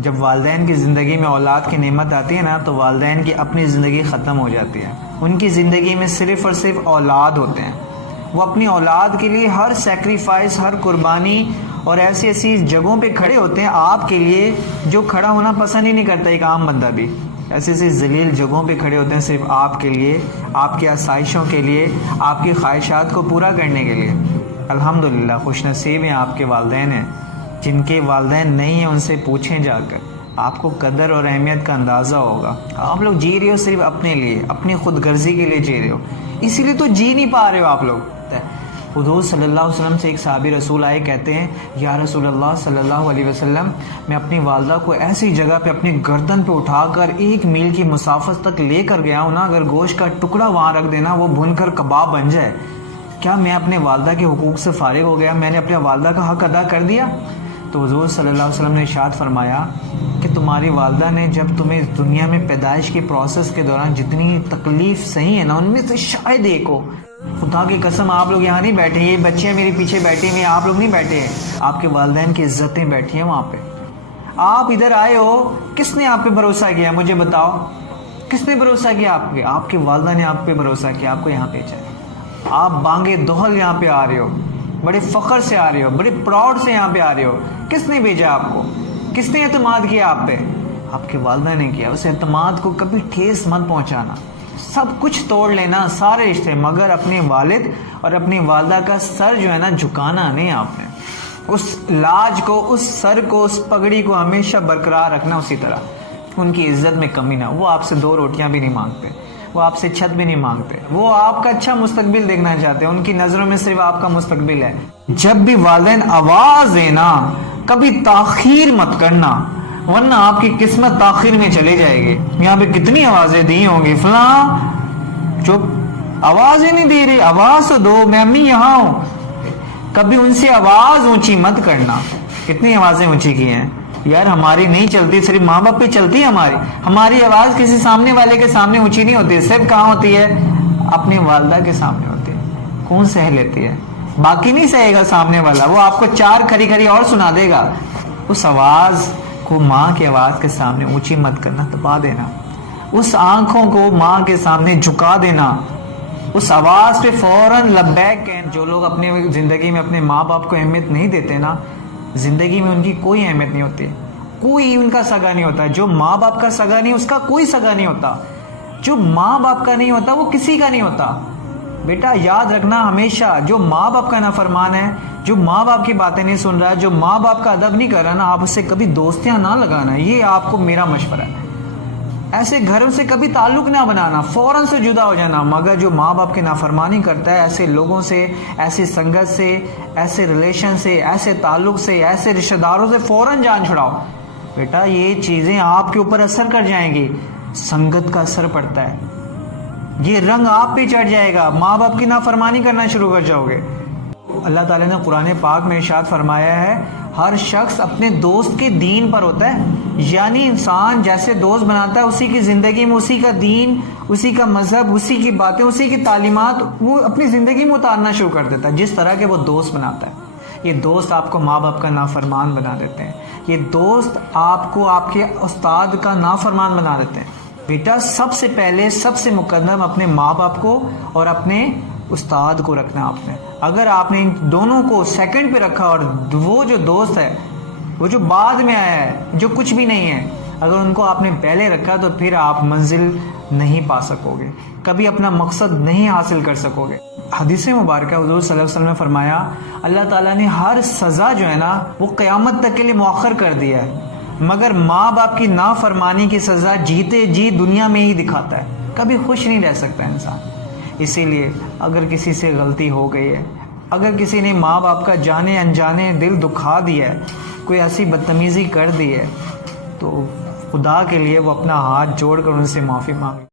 جب والدین کی زندگی میں اولاد کی نعمت آتی ہے نا تو والدین کی اپنی زندگی ختم ہو جاتی ہے. ان کی زندگی میں صرف اور صرف اولاد ہوتے ہیں. وہ اپنی اولاد کے لیے ہر سیکریفائس، ہر قربانی اور ایسی ایسی جگہوں پہ کھڑے ہوتے ہیں آپ کے لیے جو کھڑا ہونا پسند ہی نہیں کرتا ایک عام بندہ بھی. ایسی ایسی ذلیل جگہوں پہ کھڑے ہوتے ہیں صرف آپ کے لیے، آپ کی آسائشوں کے لیے، آپ کی خواہشات کو پورا کرنے کے لیے. الحمدللہ خوش نصیب ہیں آپ کے والدین ہیں. جن کے والدین نہیں ہیں ان سے پوچھیں جا کر، آپ کو قدر اور اہمیت کا اندازہ ہوگا. آپ لوگ جی رہے ہو صرف اپنے لیے، اپنی خود غرضی کے لیے جی رہے ہو، اسی لیے تو جی نہیں پا رہے ہو آپ لوگ. حضور صلی اللہ علیہ وسلم سے ایک صحابی رسول آئے، کہتے ہیں یا رسول اللہ صلی اللہ علیہ وسلم، میں اپنی والدہ کو ایسی جگہ پہ اپنی گردن پہ اٹھا کر 1 میل کی مسافت تک لے کر گیا ہوں نا، اگر گوشت کا ٹکڑا وہاں رکھ دینا وہ بھن کر کباب بن جائے، کیا میں اپنے والدہ کے حقوق سے فارغ ہو گیا؟ میں نے اپنے والدہ کا حق ادا کر دیا؟ تو حضور صلی اللہ علیہ وسلم نے ارشاد فرمایا کہ تمہاری والدہ نے جب تمہیں دنیا میں پیدائش کے پروسیس کے دوران جتنی تکلیف سہی ہے نا، ان میں سے شاید ایک ہو. خدا کی قسم آپ لوگ یہاں نہیں بیٹھے، یہ بچیاں میرے پیچھے بیٹھی ہوئی، آپ لوگ نہیں بیٹھے، آپ کے والدین کی عزتیں بیٹھی ہیں وہاں پہ. آپ ادھر آئے ہو، کس نے آپ پہ بھروسہ کیا؟ مجھے بتاؤ کس نے بھروسہ کیا آپ پہ؟ آپ کے والدہ نے آپ پہ بھروسہ کیا، آپ کو یہاں بھیجا ہے. آپ بانگے دہل یہاں پہ آ رہے ہو، بڑے فخر سے آ رہے ہو، بڑے پراؤڈ سے یہاں پہ آ رہے ہو. کس نے بھیجا آپ کو؟ کس نے اعتماد کیا آپ پہ؟ آپ کے والدہ نے کیا. اس اعتماد کو کبھی ٹھیس مت پہنچانا. سب کچھ توڑ لینا، سارے رشتے، مگر اپنے والد اور اپنی والدہ کا سر جو ہے نا جھکانا نہیں. آپ نے اس لاج کو، اس سر کو، اس پگڑی کو ہمیشہ برقرار رکھنا اسی طرح. ان کی عزت میں کمی نہ. وہ آپ سے 2 روٹیاں بھی نہیں مانگتے، وہ آپ سے چھت بھی نہیں مانگتے، وہ آپ کا اچھا مستقبل دیکھنا چاہتے ہیں. ان کی نظروں میں صرف آپ کا مستقبل ہے. جب بھی والدین آواز دینا کبھی تاخیر مت کرنا، ورنہ آپ کی قسمت تاخیر میں چلے جائے گی. یہاں پہ کتنی آوازیں دی ہوں گی، فلاں چپ، آوازیں نہیں دے رہی، آواز تو دو، میں امی یہاں ہوں. کبھی ان سے آواز اونچی مت کرنا. کتنی آوازیں اونچی کی ہیں یار، ہماری نہیں چلتی، صرف ماں باپ پہ چلتی ہے. ہماری آواز کسی سامنے والے کے سامنے اونچی نہیں ہوتی، صرف کہاں ہوتی ہے؟ اپنی والدہ کے سامنے ہوتی ہے. کون سہ لیتی ہے؟ باقی نہیں سہے گا سامنے والا، وہ آپ کو 4 کھری کھری اور سنا دے گا. اس آواز کو ماں کی آواز کے سامنے اونچی مت کرنا، دبا دینا. اس آنکھوں کو ماں کے سامنے جھکا دینا. اس آواز پہ فوراً لبیک کہنا. جو لوگ اپنے زندگی میں اپنے ماں باپ کو اہمیت نہیں دیتے نا، زندگی میں ان کی کوئی اہمیت نہیں ہوتی. کوئی ان کا سگا نہیں ہوتا. جو ماں باپ کا سگا نہیں، اس کا کوئی سگا نہیں ہوتا. جو ماں باپ کا نہیں ہوتا وہ کسی کا نہیں ہوتا. بیٹا یاد رکھنا ہمیشہ، جو ماں باپ کا نافرمان ہے، جو ماں باپ کی باتیں نہیں سن رہا، جو ماں باپ کا ادب نہیں کر رہا نا، آپ اس سے کبھی دوستیاں نہ لگانا. یہ آپ کو میرا مشورہ ہے. ایسے گھروں سے کبھی تعلق نہ بنانا، فوراً سے جدا ہو جانا. مگر جو ماں باپ کی نافرمانی کرتا ہے، ایسے لوگوں سے، ایسی سنگت سے، ایسے ریلیشن سے، ایسے تعلق سے، ایسے رشتہ داروں سے فوراً جان چھڑاؤ. بیٹا یہ چیزیں آپ کے اوپر اثر کر جائیں گی. سنگت کا اثر پڑتا ہے، یہ رنگ آپ پہ چڑھ جائے گا، ماں باپ کی نافرمانی کرنا شروع کر جاؤ گے. اللہ تعالیٰ نے قرآن پاک میں ارشاد فرمایا ہے، ہر شخص اپنے دوست کے دین پر ہوتا ہے. یعنی انسان جیسے دوست بناتا ہے، اسی کی زندگی میں اسی کا دین، اسی کا مذہب، اسی کی باتیں، اسی کی تعلیمات وہ اپنی زندگی میں اتارنا شروع کر دیتا ہے، جس طرح کے وہ دوست بناتا ہے. یہ دوست آپ کو ماں باپ کا نافرمان بنا دیتے ہیں. یہ دوست آپ کو آپ کے استاد کا نافرمان بنا دیتے ہیں. بیٹا سب سے پہلے، سب سے مقدم اپنے ماں باپ کو اور اپنے استاد کو رکھنا. آپ نے اگر آپ نے ان دونوں کو سیکنڈ پہ رکھا، اور وہ جو دوست ہے، وہ جو بعد میں آیا ہے، جو کچھ بھی نہیں ہے، اگر ان کو آپ نے پہلے رکھا تو پھر آپ منزل نہیں پا سکو گے، کبھی اپنا مقصد نہیں حاصل کر سکو گے. حدیث مبارکہ حضور صلی اللہ علیہ وسلم نے فرمایا، اللہ تعالیٰ نے ہر سزا جو ہے نا وہ قیامت تک کے لیے مؤخر کر دیا ہے، مگر ماں باپ کی نافرمانی کی سزا جیتے جی دنیا میں ہی دکھاتا ہے. کبھی خوش نہیں رہ سکتا انسان. اسی لیے اگر کسی سے غلطی ہو گئی ہے، اگر کسی نے ماں باپ کا جانے انجانے دل دکھا دیا ہے، کوئی ایسی بدتمیزی کر دی ہے، تو خدا کے لیے وہ اپنا ہاتھ جوڑ کر ان سے معافی مانگے.